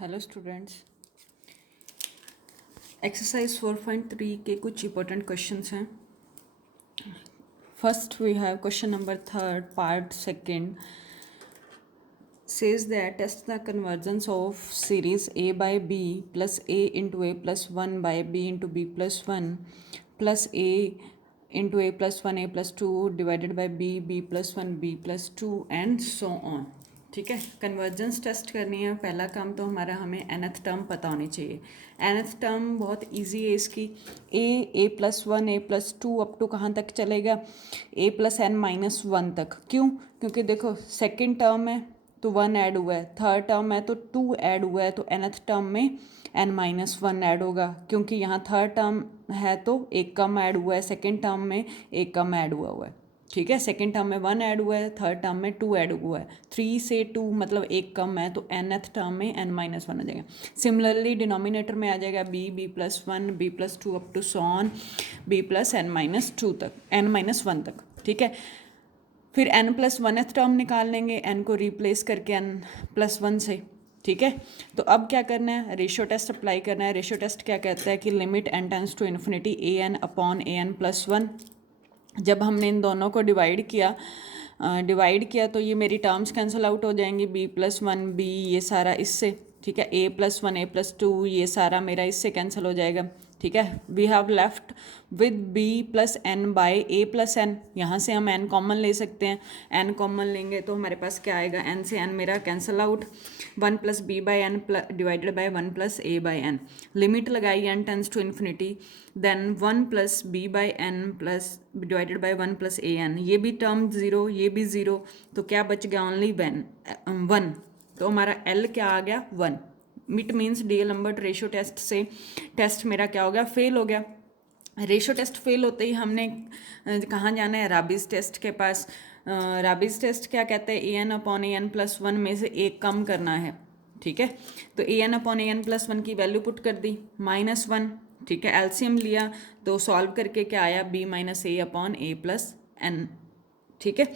Hello students, exercise 4.3 के कुछ important questions हैं. First we have question number third part second says that test the convergence of series a by b plus a into a plus 1 by b into b plus 1 plus a into a plus 1 a plus 2 divided by b b plus 1 b plus 2 and so on. ठीक है, convergence test करनी है. पहला काम तो हमारा हमें nth term पता होनी चाहिए. nth टर्म बहुत इजी है इसकी. a plus 1 a plus 2 up to कहाँ तक चलेगा? a प्लस n माइनस 1 तक. क्यों? क्योंकि देखो सेकेंड टर्म है तो 1 ऐड हुआ है, थर्ड टर्म है तो 2 ऐड हुआ है, तो nth टर्म में n माइनस 1 ऐड होगा. क्योंकि यहाँ थर्ड टर्म है तो एक कम ऐड हुआ है, सेकेंड टर्म में एक कम ऐड हुआ है. ठीक है, सेकेंड टर्म में 1 ऐड हुआ है, थर्ड टर्म में 2 ऐड हुआ है. 3 से 2 मतलब एक कम है, तो nth टर्म में n माइनस 1 आ जाएगा. सिमिलरली डिनोमिनेटर में आ जाएगा b plus 1 b plus 2 up to so on b plus n minus 2 तक, n माइनस 1 तक. ठीक है, फिर n प्लस 1th टर्म निकाल लेंगे, n को रिप्लेस करके n प्लस 1 से. ठीक है, तो अब क्या करना है? रेशियो टेस्ट अप्लाई करना है. रेशियो टेस्ट क्या कहता है कि limit n tends to infinity a n upon a n plus 1. जब हमने इन दोनों को डिवाइड किया तो ये मेरी टर्म्स कैंसिल आउट हो जाएंगी. b प्लस 1 b ये सारा इससे. ठीक है, a प्लस 1 a प्लस 2 ये सारा मेरा इससे कैंसिल हो जाएगा. ठीक है, we have left with b plus n by a plus n. यहाँ से हम n कॉमन ले सकते हैं. n कॉमन लेंगे तो हमारे पास क्या आएगा? n से n मेरा cancel out. 1 plus b by n divided by 1 plus a by n. Limit लगाई n tends to infinity, then 1 plus b by n plus divided by 1 plus a n. ये भी टर्म ज़ीरो, ये भी zero, तो क्या बच गया? Only 1. तो हमारा l क्या आ गया? 1. It means D'Alembert ratio test से टेस्ट मेरा क्या हो गया? फेल हो गया. रेशियो टेस्ट फेल होते ही हमने कहाँ जाना है? राबीज टेस्ट के पास. राबीज टेस्ट क्या कहते हैं? ए n upon a n plus 1 में से एक कम करना है. ठीक है, तो ए n upon a n plus 1 की वैल्यू पुट कर दी -1. ठीक है, एलसीएम लिया तो सॉल्व करके क्या आया? b माइनस ए अपॉन ए प्लस एन. ठीक है,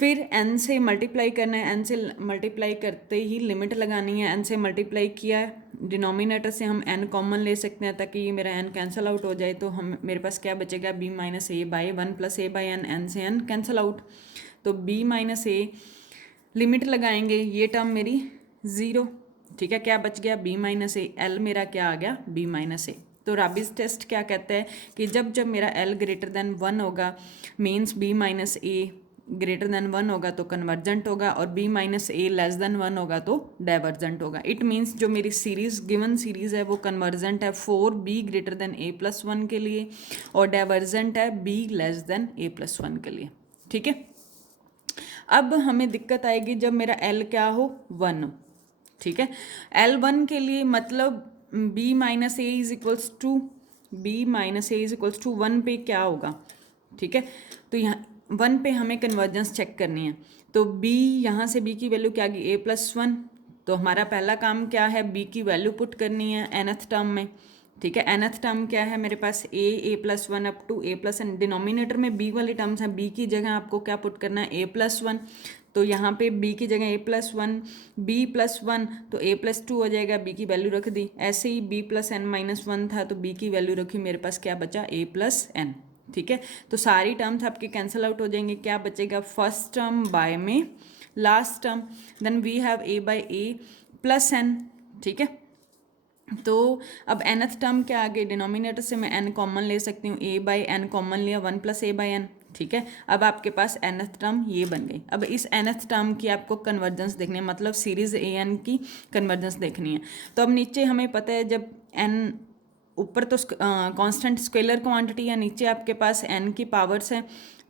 फिर n से मल्टीप्लाई करना है. n से मल्टीप्लाई करते ही लिमिट लगानी है. n से मल्टीप्लाई किया है, डिनोमिनेटर से हम n कॉमन ले सकते हैं ताकि ये मेरा n कैंसिल आउट हो जाए. तो हम मेरे पास क्या बचेगा? b minus a by 1 plus a by n. n से n कैंसिल आउट, तो b माइनस ए लिमिट लगाएंगे, ये टर्म मेरी 0. ठीक है, क्या बच गया? b माइनस ए. l मेरा क्या आ गया? b माइनस ए. तो राबीज टेस्ट क्या कहता है कि जब मेरा l ग्रेटर देन 1 होगा, मीन्स b माइनस ए ग्रेटर देन 1 होगा तो कन्वर्जेंट होगा, और b माइनस ए लेस देन 1 होगा तो डाइवर्जेंट होगा. इट मीन्स जो मेरी सीरीज गिवन सीरीज है वो कन्वर्जेंट है for b greater than a plus 1 के लिए, और डाइवर्जेंट है b less than a plus 1 के लिए. ठीक है, अब हमें दिक्कत आएगी जब मेरा l क्या हो? 1. ठीक है, L1 के लिए मतलब b minus a is equals to b minus a is equals to 1 पे क्या होगा? ठीक है, तो यहाँ 1 पे हमें कन्वर्जेंस चेक करनी है. तो b यहाँ से b की वैल्यू क्या आ गई? a plus 1. तो हमारा पहला काम क्या है? b की वैल्यू पुट करनी है nth टर्म में. ठीक है, nth टर्म क्या है मेरे पास? a plus 1 up to a plus n. Denominator में b वाली टर्म्स हैं, b की जगह आपको क्या पुट करना है? a plus 1. तो यहाँ पे b की जगह a प्लस 1, b प्लस 1 तो a प्लस 2 हो जाएगा, b की वैल्यू रख दी. ऐसे ही b प्लस एन माइनस 1 था तो b की वैल्यू रखी, मेरे पास क्या बचा? a plus n. ठीक है, तो सारी टर्म्स आपके कैंसिल आउट हो जाएंगे. क्या बचेगा? फर्स्ट टर्म बाय में last term, then we have a by a plus n. ठीक है, तो अब nth टर्म क्या आ गई? डिनोमिनेटर से मैं n कॉमन ले सकती हूँ, a बाई एन कॉमन लिया, 1 प्लस ए बाई एन. ठीक है, अब आपके पास nth टर्म ये बन गई. अब इस nth टर्म की आपको कन्वर्जेंस देखनी है, मतलब सीरीज ए एन की कन्वर्जेंस देखनी है. तो अब नीचे हमें पता है जब n ऊपर तो कांस्टेंट स्केलर क्वांटिटी है, नीचे आपके पास n की पावर्स हैं.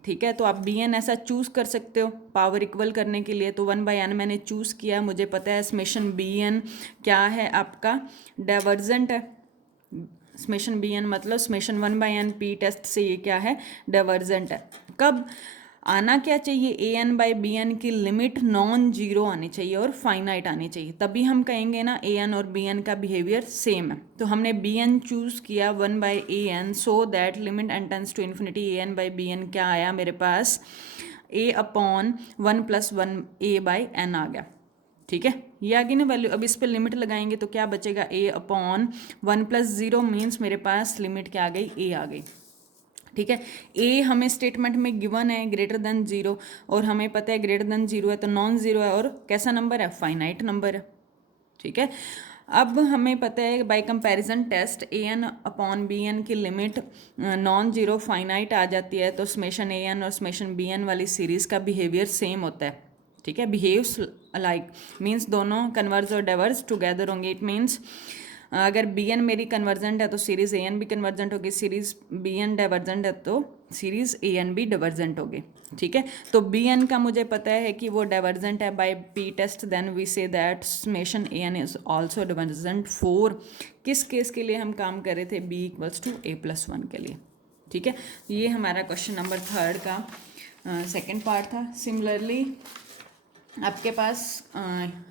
ठीक है, तो आप बी एन ऐसा चूज़ कर सकते हो पावर इक्वल करने के लिए. तो 1 बाई एन मैंने चूज़ किया, मुझे पता है समेशन बी एन क्या है? आपका डाइवर्जेंट है. समेशन बी एन मतलब summation 1 by n p test से ये क्या है? डाइवर्जेंट है. कब आना क्या चाहिए? ए एन बाई बी एन की लिमिट नॉन जीरो आनी चाहिए और फाइनाइट आनी चाहिए, तभी हम कहेंगे ना ए एन और बी एन का बिहेवियर सेम है. तो हमने बी एन चूज़ किया 1 by a n, so that limit n tends to infinity a n by b n क्या आया मेरे पास? a upon 1 plus 1 a by n आ गया. ठीक है, ये आ गई ना वैल्यू। अब इस पर लिमिट लगाएंगे तो क्या बचेगा, a अपॉन 1+0 मीन्स मेरे पास लिमिट क्या आ गई, a आ गई। ठीक है, a हमें स्टेटमेंट में गिवन है ग्रेटर देन 0, और हमें पता है ग्रेटर देन 0 है तो नॉन ज़ीरो है, और कैसा नंबर है, फाइनाइट नंबर है। ठीक है, अब हमें पता है by comparison test a n upon b n की लिमिट नॉन जीरो फाइनाइट आ जाती है, तो समेशन ए एन और समेशन बी एन वाली सीरीज़ का बिहेवियर सेम होता है। ठीक है, बिहेव्स लाइक मीन्स दोनों कन्वर्ज और डाइवर्ज टुगेदर होंगे। इट मीन्स अगर बी एन मेरी कन्वर्जेंट है तो सीरीज़ ए एन भी कन्वर्जेंट होगी, सीरीज़ बी एन डाइवर्जेंट है तो सीरीज़ ए एन भी डाइवर्जेंट होगी। ठीक है, तो बी एन का मुझे पता है कि वो डाइवर्जेंट है by p test, then we say that summation a n is also divergent for किस केस के लिए हम काम कर रहे थे, बी इक्वल्स टू a+1 के लिए। ठीक है, ये हमारा क्वेश्चन नंबर 3 का सेकेंड पार्ट था। सिमिलरली आपके पास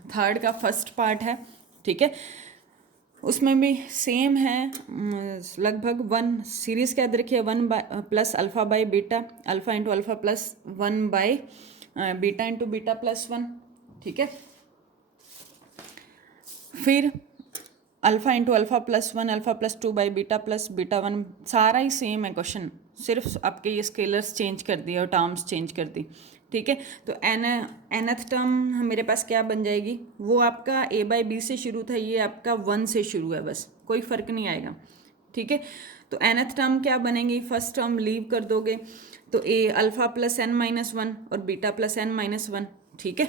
3 का फर्स्ट पार्ट है। ठीक है, उसमें भी सेम है, लगभग 1 सीरीज़ क्या रखी है, 1 plus alpha by beta, alpha into alpha plus 1 by beta into beta plus 1। ठीक है, फिर alpha into alpha plus 1, alpha plus 2 by beta plus beta 1, सारा ही सेम है क्वेश्चन, सिर्फ आपके ये स्केलर्स चेंज कर दिए और टर्म्स चेंज कर दी। ठीक है, तो nth टर्म मेरे पास क्या बन जाएगी, वो आपका a बाई बी से शुरू था, ये आपका 1 से शुरू है, बस कोई फ़र्क नहीं आएगा। ठीक है, तो nth टर्म क्या बनेगी, फर्स्ट टर्म लीव कर दोगे तो a अल्फ़ा प्लस n-1 और बीटा प्लस n-1। ठीक है,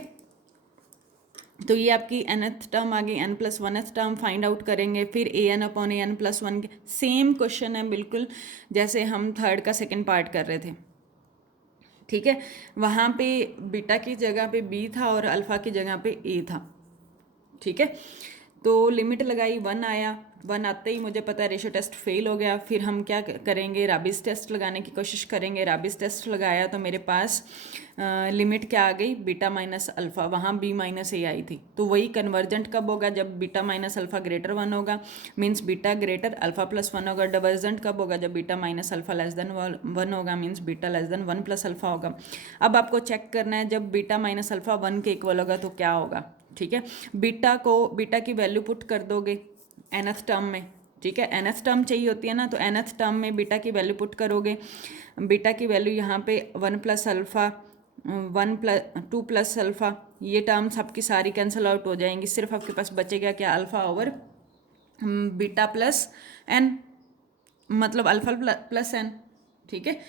तो ये आपकी nth टर्म आ गई, n+1th टर्म फाइंड आउट करेंगे, फिर an अपॉन an+1 के सेम क्वेश्चन है बिल्कुल जैसे हम 3 का सेकंड पार्ट कर रहे थे। ठीक है, वहाँ पे बीटा की जगह पे b था और अल्फ़ा की जगह पे a था। ठीक है, तो लिमिट लगाई, 1 आया, 1 आते ही मुझे पता है रेशो टेस्ट फेल हो गया, फिर हम क्या करेंगे, राबिस टेस्ट लगाने की कोशिश करेंगे। राबिस टेस्ट लगाया तो मेरे पास लिमिट क्या आ गई, बीटा माइनस अल्फ़ा, वहाँ b माइनस ए आई थी, तो वही कन्वर्जेंट कब होगा, जब बीटा माइनस अल्फ़ा ग्रेटर 1 होगा, means beta greater alpha plus 1 होगा। डाइवर्जेंट कब होगा, जब beta minus alpha less than 1 होगा, means beta less than 1 plus alpha होगा। अब आपको चेक करना है जब बीटा माइनस अल्फ़ा 1 के इक्वल होगा तो क्या होगा। ठीक है, बीटा की वैल्यू पुट कर दोगे nth टर्म में। ठीक है, nth टर्म चाहिए होती है ना, तो nth टर्म में बीटा की वैल्यू पुट करोगे, बीटा की वैल्यू यहाँ पे 1 प्लस अल्फ़ा 2 प्लस अल्फ़ा, ये टर्म्स आपकी सारी कैंसिल आउट हो जाएंगी, सिर्फ आपके पास बचेगा क्या, alpha over beta plus n, मतलब अल्फ़ा प्लस एन। ठीक है,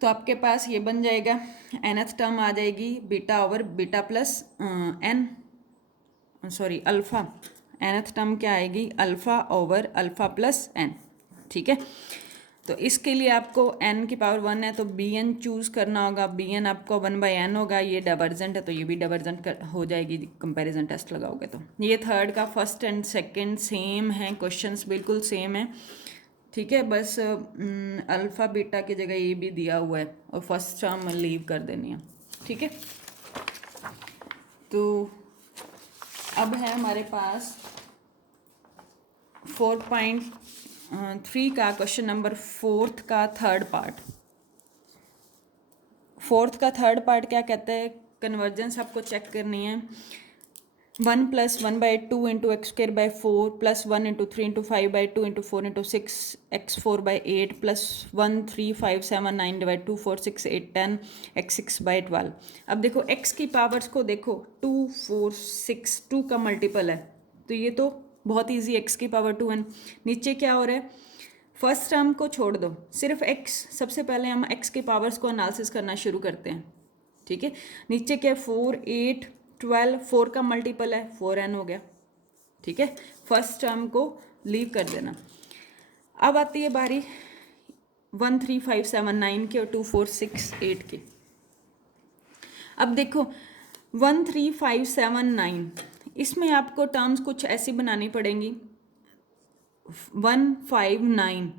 तो आपके पास ये बन जाएगा, nth टर्म आ जाएगी beta over beta plus n, sorry alpha, nth term क्या आएगी, alpha over alpha plus n. ठीक है, तो इसके लिए आपको n की पावर 1 है तो bn चूज़ करना होगा, bn आपको 1/n होगा, ये डाइवर्जेंट है तो ये भी डाइवर्जेंट हो जाएगी कंपैरिजन टेस्ट लगाओगे तो। ये 3 का फर्स्ट एंड सेकंड सेम है, क्वेश्चंस बिल्कुल सेम है। ठीक है, बस अल्फ़ा बीटा की जगह ये भी दिया हुआ है और फर्स्ट टर्म लीव कर देनी है। ठीक है, तो अब है हमारे पास 4.3 का क्वेश्चन नंबर 4 का थर्ड पार्ट। 4 का थर्ड पार्ट क्या कहता है, कन्वर्जेंस आपको चेक करनी है। 1 + 1/2 × x²/4 + 1 × 3 × 5/2 × 4 × 6 x4/8 + 1 3 5 7 9 2 4 6 8 10 x6/12। अब देखो x की पावर्स को देखो, 2 4 6 2 का मल्टीपल है, तो ये तो बहुत ईजी, x की पावर 2n। नीचे क्या हो रहा है, फर्स्ट टर्म को छोड़ दो, सिर्फ x, सबसे पहले हम x की पावर्स को एनालिसिस करना शुरू करते हैं। ठीक है, नीचे क्या, 4 8 12, 4 का मल्टीपल है 4n हो गया। ठीक है, फर्स्ट टर्म को लीव कर देना। अब आती है बारी 1 3 5 7 9 के और 2 4 6 8 के। अब देखो 1 3 5 7 9, इसमें आपको टर्म्स कुछ ऐसी बनानी पड़ेंगी, 1 5 9।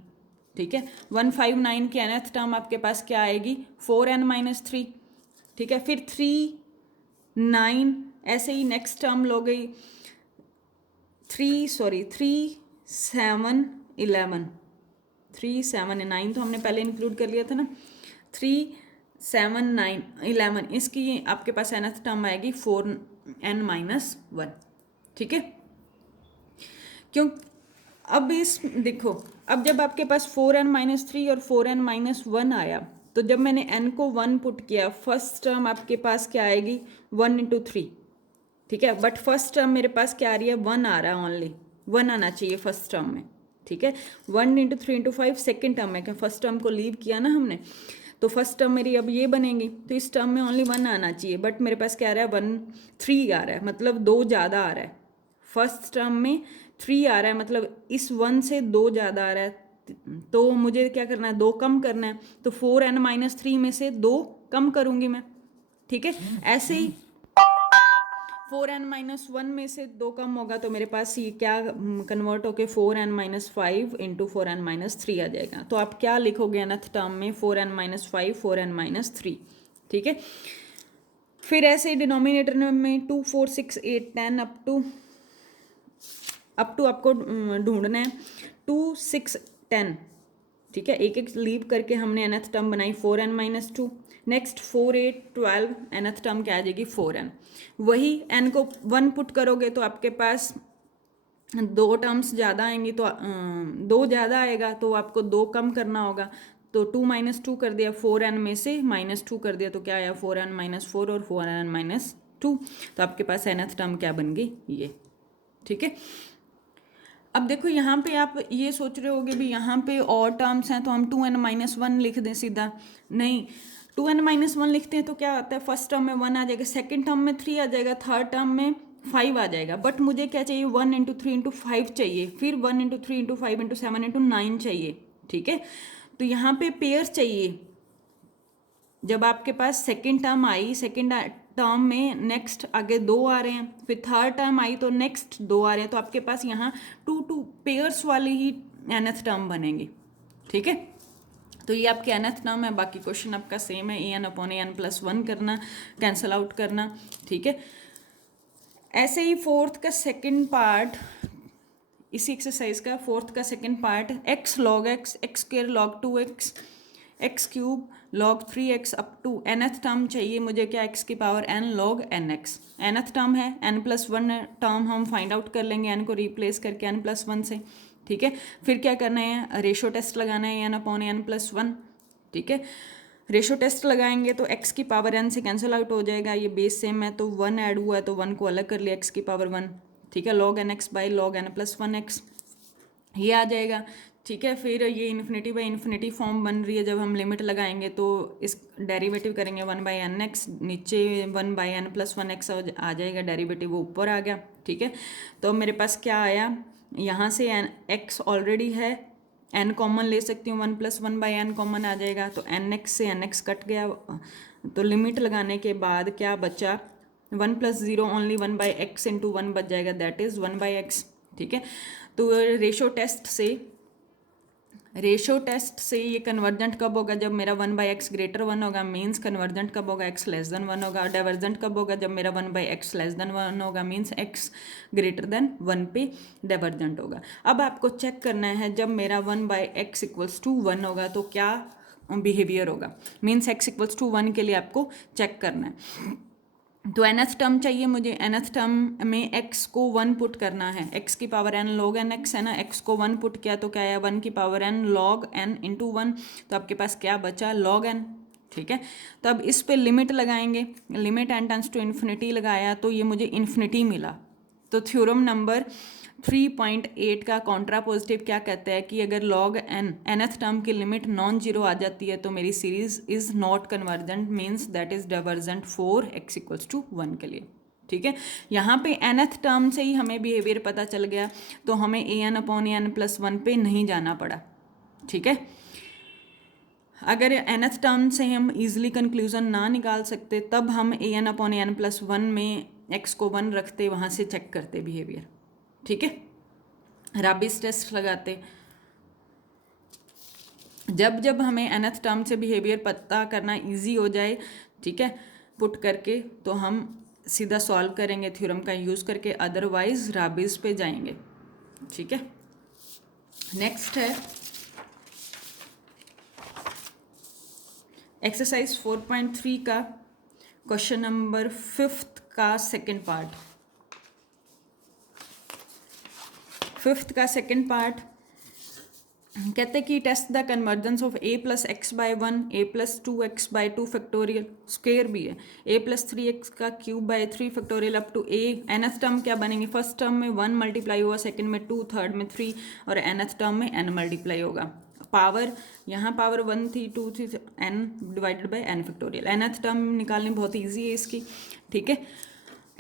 ठीक है, 1 5 9 की nth टर्म आपके पास क्या आएगी, 4n-3। ठीक है, फिर 3 9, ऐसे ही नेक्स्ट टर्म लो गई 3 7 11, 3 7 9 तो हमने पहले इंक्लूड कर लिया था ना, 3 7 9 11, इसकी आपके पास nth टर्म आएगी 4 n माइनस वन। ठीक है, क्यों? अब इस देखो, अब जब आपके पास 4n माइनस थ्री और 4n माइनस वन आया, तो जब मैंने n को 1 पुट किया, फर्स्ट टर्म आपके पास क्या आएगी, 1 इंटू थ्री। ठीक है, बट फर्स्ट टर्म मेरे पास क्या आ रही है, 1 आ रहा है, ओनली 1 आना चाहिए फर्स्ट टर्म में। ठीक है, 1 into three into five second term में, क्या फर्स्ट टर्म को लीव किया ना हमने, तो फर्स्ट टर्म मेरी अब ये बनेगी, तो इस टर्म में ओनली 1 आना चाहिए, बट मेरे पास क्या आ रहा है, 1 3 आ रहा है, मतलब 2 ज़्यादा आ रहा है। फर्स्ट टर्म में 3 आ रहा है, मतलब इस 1 से 2 ज़्यादा आ रहा है, तो मुझे क्या करना है, 2 कम करना है, तो 4n माइनस थ्री में से 2 कम करूँगी मैं। ठीक है, ऐसे ही 4n माइनस वन में से 2 कम होगा, तो मेरे पास ये क्या कन्वर्ट होके 4n minus five into 4n minus three आ जाएगा। तो आप क्या लिखोगे nth टर्म में, 4n minus five 4n minus three. ठीक है, फिर ऐसे डिनोमिनेटर में 2 4 6 8 10 अप टू आपको ढूंढना है 2 6 10। ठीक है, एक एक लीव करके हमने nth टर्म बनाई 4n minus two. Next 4 8 12 nth term क्या आ जाएगी, 4n। वही n को 1 पुट करोगे तो आपके पास 2 टर्म्स ज़्यादा आएंगी, तो 2 ज़्यादा आएगा, तो आपको 2 कम करना होगा, तो 2 माइनस टू कर दिया, 4n में से माइनस टू कर दिया, तो क्या आया, 4n माइनस फोर और 4n माइनस टू। तो आपके पास nth टर्म क्या बन गई, ये। ठीक है, अब देखो यहाँ पे आप ये सोच रहे होगे भी यहाँ पे और टर्म्स हैं, तो हम 2n माइनस वन लिख दें सीधा। नहीं, 2n माइनस वन लिखते हैं तो क्या आता है, फर्स्ट टर्म में 1 आ जाएगा, सेकेंड टर्म में 3 आ जाएगा, थर्ड टर्म में 5 आ जाएगा, बट मुझे क्या चाहिए, 1 इंटू थ्री इंटू फाइव चाहिए, फिर 1 into three into five into seven into nine चाहिए। ठीक है, तो यहाँ पे पेयर चाहिए। जब आपके पास सेकेंड टर्म आई, सेकेंड टर्म में नेक्स्ट आगे 2 आ रहे हैं, फिर थर्ड टर्म आई तो नेक्स्ट 2 आ रहे हैं, तो आपके पास यहाँ 2 2 पेयर्स वाली ही nth टर्म बनेंगी। ठीक है, तो ये आपके nth टर्म है। बाकी क्वेश्चन आपका सेम है, an upon an plus one करना, कैंसल आउट करना। ठीक है, ऐसे ही फोर्थ का सेकेंड पार्ट, इसी एक्सरसाइज का फोर्थ का second part, x log x, x square log 2x, x cube log 3x up to nth term चाहिए मुझे, क्या, x की power n log nx। nth term है, n प्लस वन टर्म हम find out कर लेंगे, n को replace करके n प्लस वन से। ठीक है, फिर क्या करना है, रेशो टेस्ट लगाना है, n upon n plus one. ठीक है, रेशो टेस्ट लगाएंगे तो x की पावर n से कैंसिल आउट हो जाएगा, ये बेस सेम है तो 1 ऐड हुआ है, तो 1 को अलग कर लिया, x की पावर 1। ठीक है, log nx by log n plus one x, ये आ जाएगा। ठीक है, फिर ये इन्फिनिटी बाई इन्फिनिटी फॉर्म बन रही है, जब हम लिमिट लगाएंगे तो इस डेरिवेटिव करेंगे 1 बाई एन एक्स, नीचे 1 by n plus one x आ जाएगा, डेरिवेटिव वो ऊपर आ गया। ठीक है, तो मेरे पास क्या आया, यहाँ से एन एक्स ऑलरेडी है, एन कॉमन ले सकती हूँ, 1 plus one by n common आ जाएगा, तो एन एक्स से एन एक्स कट गया, तो लिमिट लगाने के बाद क्या बचा, 1 plus zero only 1 by x into one बच जाएगा, दैट इज़ 1 बाई एक्स। ठीक है, तो रेशो टेस्ट से ये कन्वर्जेंट कब होगा, जब मेरा 1 बाई एक्स ग्रेटर 1 होगा, मीन्स कन्वर्जेंट कब होगा, x लेस देन 1 होगा। डाइवर्जेंट कब होगा, जब मेरा 1 बाई एक्स लेस देन 1 होगा, मीन्स x ग्रेटर देन 1 पे डाइवर्जेंट होगा। अब आपको चेक करना है, जब मेरा 1 बाई एक्स इक्वल्स टू 1 होगा तो क्या बिहेवियर होगा, मीन्स x इक्वल्स टू 1 के लिए आपको चेक करना है। तो nth टर्म चाहिए मुझे, nth टर्म में x को 1 पुट करना है, x की power n log n x है ना, x को 1 पुट किया तो क्या आया, 1 की power n log n into one, तो आपके पास क्या बचा, log n। ठीक है, तो अब इस पे लिमिट लगाएंगे, limit n tends to infinity लगाया तो ये मुझे इन्फिनिटी मिला। तो थ्योरम नंबर 3.8 का कॉन्ट्रा पॉजिटिव क्या कहता है कि अगर log n nth टर्म की लिमिट नॉन जीरो आ जाती है तो मेरी series is not convergent, means that is divergent for x equals to 1 के लिए। ठीक है, यहाँ पे nth टर्म से ही हमें बिहेवियर पता चल गया, तो हमें an upon n plus one पे नहीं जाना पड़ा। ठीक है, अगर nth टर्म से हम इजीली कंक्लूजन ना निकाल सकते तब हम an upon n plus one में x को 1 रखते, वहाँ से चेक करते बिहेवियर। ठीक है, राबिस टेस्ट लगाते, जब जब हमें nth टर्म से बिहेवियर पता करना इजी हो जाए, ठीक है, पुट करके, तो हम सीधा सॉल्व करेंगे थ्योरम का यूज़ करके, अदरवाइज राबिस पे जाएंगे। ठीक है, नेक्स्ट है एक्सरसाइज 4.3 का क्वेश्चन नंबर 5 का सेकंड पार्ट, फिफ्थ का सेकंड पार्ट कहते हैं कि test the convergence of a plus x by one, a plus two x by two factorial, square भी है, a प्लस थ्री एक्स का cube by three factorial up to a। nth term क्या बनेंगे, first term में 1 multiply होगा, second में 2, third में 3 और nth टर्म में n मल्टीप्लाई होगा। पावर यहाँ पावर 1 थी, 2 थी, n divided by n factorial. nth term निकालनी बहुत ईजी है इसकी, ठीक है।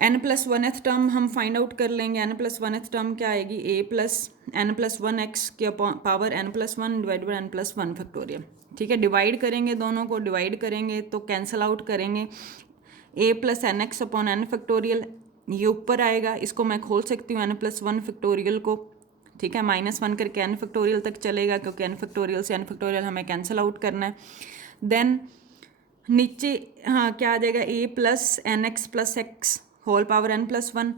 n plus one th term हम फाइंड आउट कर लेंगे। n plus one th term क्या आएगी, a plus n plus one x के power n plus one divide by n plus one factorial, ठीक है। डिवाइड करेंगे, दोनों को डिवाइड करेंगे तो कैंसिल आउट करेंगे, a plus n x upon n factorial ये ऊपर आएगा, इसको मैं खोल सकती हूँ n प्लस वन फैक्टोरियल को, ठीक है। -1 करके n फैक्टोरियल तक चलेगा क्योंकि n फैक्टोरियल से n फैक्टोरियल हमें कैंसिल आउट करना है। देन नीचे हाँ क्या आ जाएगा, a plus n x plus x whole power n plus one.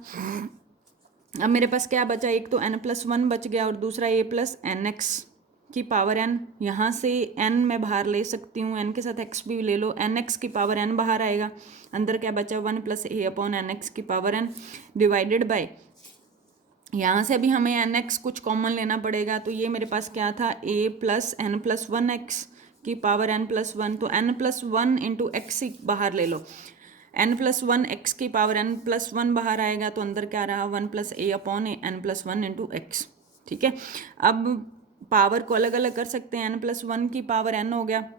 अब मेरे पास क्या बचा, एक तो n प्लस वन बच गया और दूसरा a प्लस एन एक्स की पावर n। यहाँ से n मैं बाहर ले सकती हूँ, n के साथ x भी ले लो, एन एक्स की पावर n बाहर आएगा, अंदर क्या बचा 1 plus a upon n x की पावर n डिवाइडेड बाय, यहाँ से भी हमें एन एक्स कुछ कॉमन लेना पड़ेगा, तो ये मेरे पास क्या था, a plus n plus one x की पावर n प्लस वन, तो n plus one into x बाहर ले लो, n प्लस वन एक्स की पावर n प्लस वन बाहर आएगा, तो अंदर क्या रहा 1 plus a upon n plus one into x, ठीक है। अब पावर को अलग अलग कर सकते हैं, n प्लस वन की पावर n हो गया,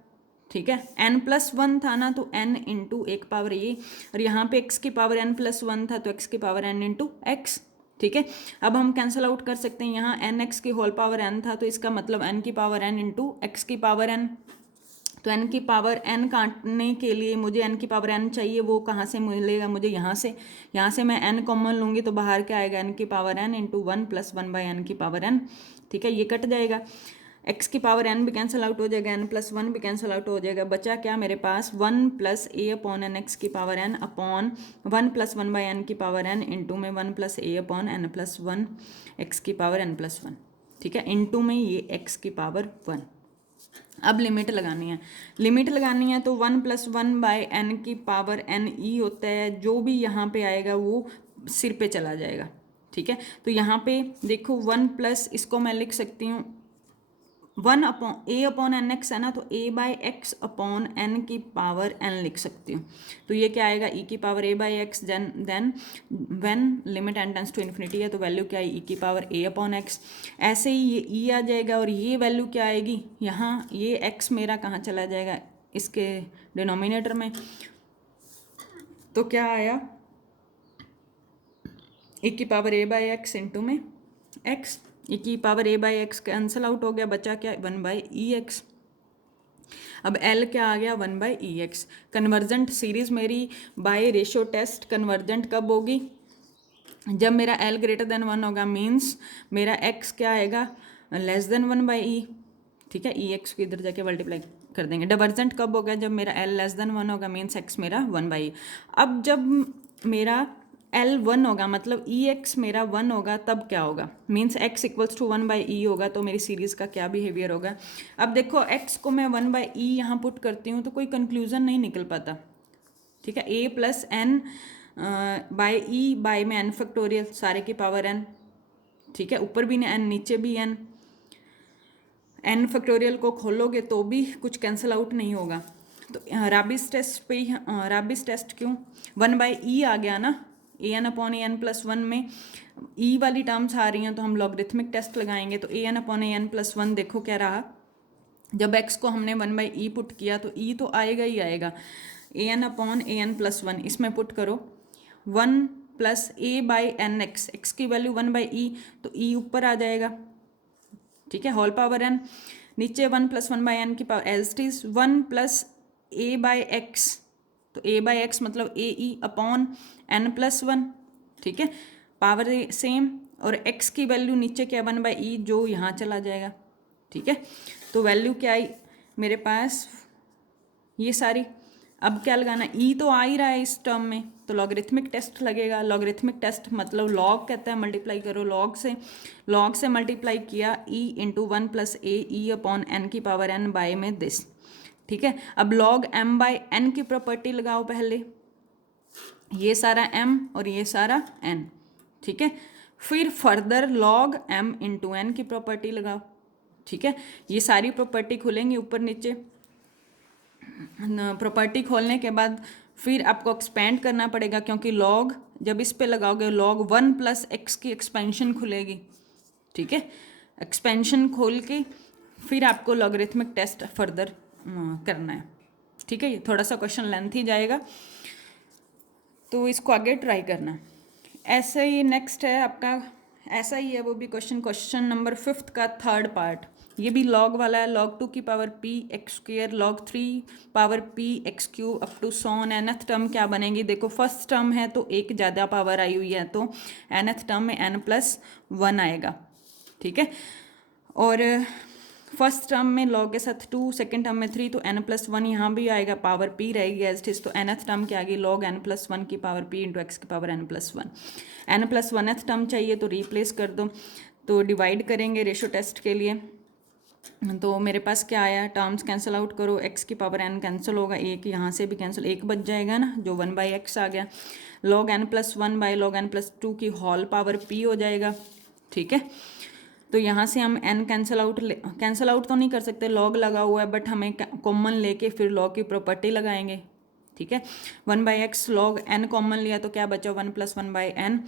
ठीक है। n प्लस वन था ना तो n इंटू एक पावर ये, और यहाँ पे x की पावर n प्लस वन था तो x की पावर n इंटू एक्स, ठीक है। अब हम कैंसिल आउट कर सकते हैं, यहाँ एन एक्स की होल पावर n था तो इसका मतलब n की पावर n इंटू एक्स की पावर n, तो n की पावर n काटने के लिए मुझे n की पावर n चाहिए, वो कहाँ से मिलेगा मुझे, यहाँ से मैं n कॉमन लूँगी तो बाहर क्या आएगा, n की power n into one plus one by n की पावर n, ठीक है। ये कट जाएगा, x की पावर n भी कैंसिल आउट हो जाएगा, n प्लस वन भी कैंसिल आउट हो जाएगा, बचा क्या मेरे पास 1 plus a upon n x की power n upon 1 plus one by n की पावर n इंटू में 1 plus a upon n plus one x की पावर n प्लस वन, ठीक है, इंटू में ये x की पावर 1। अब लिमिट लगानी है, लिमिट लगानी है तो 1 प्लस वन बाई n की पावर n ई होता है, जो भी यहाँ पे आएगा वो सिर पे चला जाएगा, ठीक है। तो यहाँ पे देखो 1 प्लस, इसको मैं लिख सकती हूँ 1 upon a upon n x है ना, तो a by x upon n की पावर n लिख सकती हूँ, तो ये क्या आएगा e की power a by x, then when limit n tends to infinity है तो वैल्यू क्या है e की पावर a अपॉन एक्स, ऐसे ही ये e आ जाएगा और ये वैल्यू क्या आएगी, यहाँ ये x मेरा कहाँ चला जाएगा, इसके डिनोमिनेटर में, तो क्या आया e की power a by x into में x, e की power a by x cancel out हो गया, बचा क्या 1 बाई ई एक्स। अब l क्या आ गया 1 by E x. Convergent series मेरी बाय रेशियो टेस्ट कन्वर्जेंट कब होगी, जब मेरा l ग्रेटर देन 1 होगा, मीन्स मेरा x क्या आएगा लेस देन 1 बाई ई, ठीक है। ई एक्स को इधर जाके मल्टीप्लाई कर देंगे। डाइवर्जेंट कब होगा, जब मेरा l लेस देन 1 होगा, मीन्स x मेरा 1 बाई। अब जब मेरा L 1 होगा, मतलब ई एक्स मेरा 1 होगा, तब क्या होगा, means x equals to 1 by e होगा, तो मेरी सीरीज़ का क्या बिहेवियर होगा। अब देखो x को मैं 1 बाई ई यहाँ पुट करती हूँ तो कोई कंक्लूजन नहीं निकल पाता, ठीक है। a plus n by e by में n फैक्टोरियल सारे की पावर n, ठीक है, ऊपर भी n नीचे भी n फैक्टोरियल को खोलोगे तो भी कुछ कैंसिल आउट नहीं होगा। तो राबिस टेस्ट पे ही, राबिस टेस्ट क्यों 1 बाई ई आ गया ना, a n upon a n plus one में ई वाली टर्म्स आ रही हैं तो हम लॉगरिथमिक टेस्ट लगाएंगे, तो ए n upon a n plus one देखो क्या रहा, जब एक्स को हमने 1 बाई ई पुट किया तो ई तो आएगा ही आएगा, a n upon a n plus one, इसमें पुट करो 1 plus a by n x, x की वैल्यू 1 बाई ई, तो ई ऊपर आ जाएगा, ठीक है, होल पावर n, नीचे 1 प्लस वन बाई एन की power as it is 1 plus a by x, तो ए बाई एक्स मतलब a e upon n plus one, ठीक है, पावर सेम, और एक्स की वैल्यू नीचे क्या 1 बाई ई जो यहाँ चला जाएगा, ठीक है। तो वैल्यू क्या आई मेरे पास ये सारी। अब क्या लगाना, ई तो आ ही रहा है इस टर्म में, तो लॉगरिथमिक टेस्ट लगेगा। लॉगरिथमिक टेस्ट मतलब लॉग कहता है मल्टीप्लाई करो, लॉग से मल्टीप्लाई किया ई इंटू 1 प्लस ए ई अपॉन एन की पावर n बाय में दिस, ठीक है। अब लॉग m बाई n की प्रॉपर्टी लगाओ पहले, ये सारा m और ये सारा n, ठीक है। फिर further log m into n की प्रॉपर्टी लगाओ, ठीक है। ये सारी प्रॉपर्टी खुलेंगी ऊपर नीचे। प्रॉपर्टी खोलने के बाद फिर आपको एक्सपेंड करना पड़ेगा, क्योंकि लॉग जब इस पे लगाओगे लॉग 1 प्लस एक्स की एक्सपेंशन खुलेगी, ठीक है। एक्सपेंशन खोल के फिर आपको लॉगरिथमिक टेस्ट फर्दर करना है, ठीक है। ये थोड़ा सा क्वेश्चन लेंथ ही जाएगा, तो इसको आगे ट्राई करना। ऐसे ही नेक्स्ट है आपका, ऐसा ही है वो भी क्वेश्चन नंबर 5 का थर्ड पार्ट। ये भी लॉग वाला है, log 2 की power p x square, log 3 power p x cube up to so on. nth term क्या बनेगी, देखो फर्स्ट टर्म है तो एक ज़्यादा पावर आई हुई है, तो nth टर्म में n+1 आएगा, ठीक है। और फर्स्ट टर्म में log के साथ 2, सेकेंड टर्म में 3, तो n+1 यहाँ भी आएगा, पावर p रहेगी एज इट इज। तो nth टर्म क्या आ गई, log n+1 की पावर p इंटू एक्स की पावर n+1। n+1th टर्म चाहिए तो रिप्लेस कर दो, तो डिवाइड करेंगे रेशो टेस्ट के लिए। तो मेरे पास क्या आया, टर्म्स कैंसिल आउट करो, x की पावर n कैंसिल होगा, एक यहाँ से भी कैंसिल, एक बच जाएगा ना, जो 1/x आ गया। log n+1 by log n+2 की होल पावर p हो जाएगा, ठीक है। तो यहाँ से हम n कैंसिल आउट तो नहीं कर सकते, log लगा हुआ है, बट हमें कॉमन लेके फिर log की प्रॉपर्टी लगाएंगे, ठीक है। 1/x log n कॉमन लिया तो क्या बचा, 1 + 1/n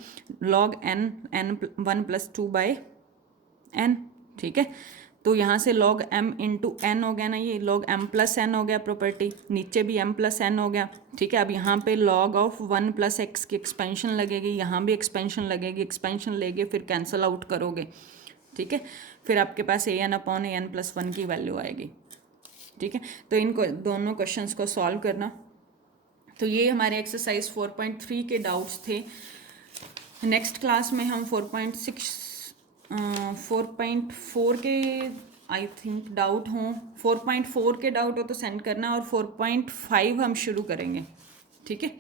log n 1 + 2/n, ठीक है। तो यहाँ से log m इंटू n हो गया ना, ये log m+n हो गया प्रॉपर्टी, नीचे भी m+n हो गया, ठीक है। अब यहाँ पे log ऑफ 1 + x की एक्सपेंशन लगेगी, यहाँ भी एक्सपेंशन लगेगी, एक्सपेंशन लेके फिर कैंसिल आउट करोगे, ठीक है। फिर आपके पास an/an+1 की वैल्यू आएगी, ठीक है। तो इनको दोनों क्वेश्चंस को सॉल्व करना। तो ये हमारे एक्सरसाइज 4.3 के डाउट्स थे। नेक्स्ट क्लास में हम 4.4 के आई थिंक डाउट हों, 4.4 के डाउट हो तो सेंड करना, और 4.5 हम शुरू करेंगे, ठीक है।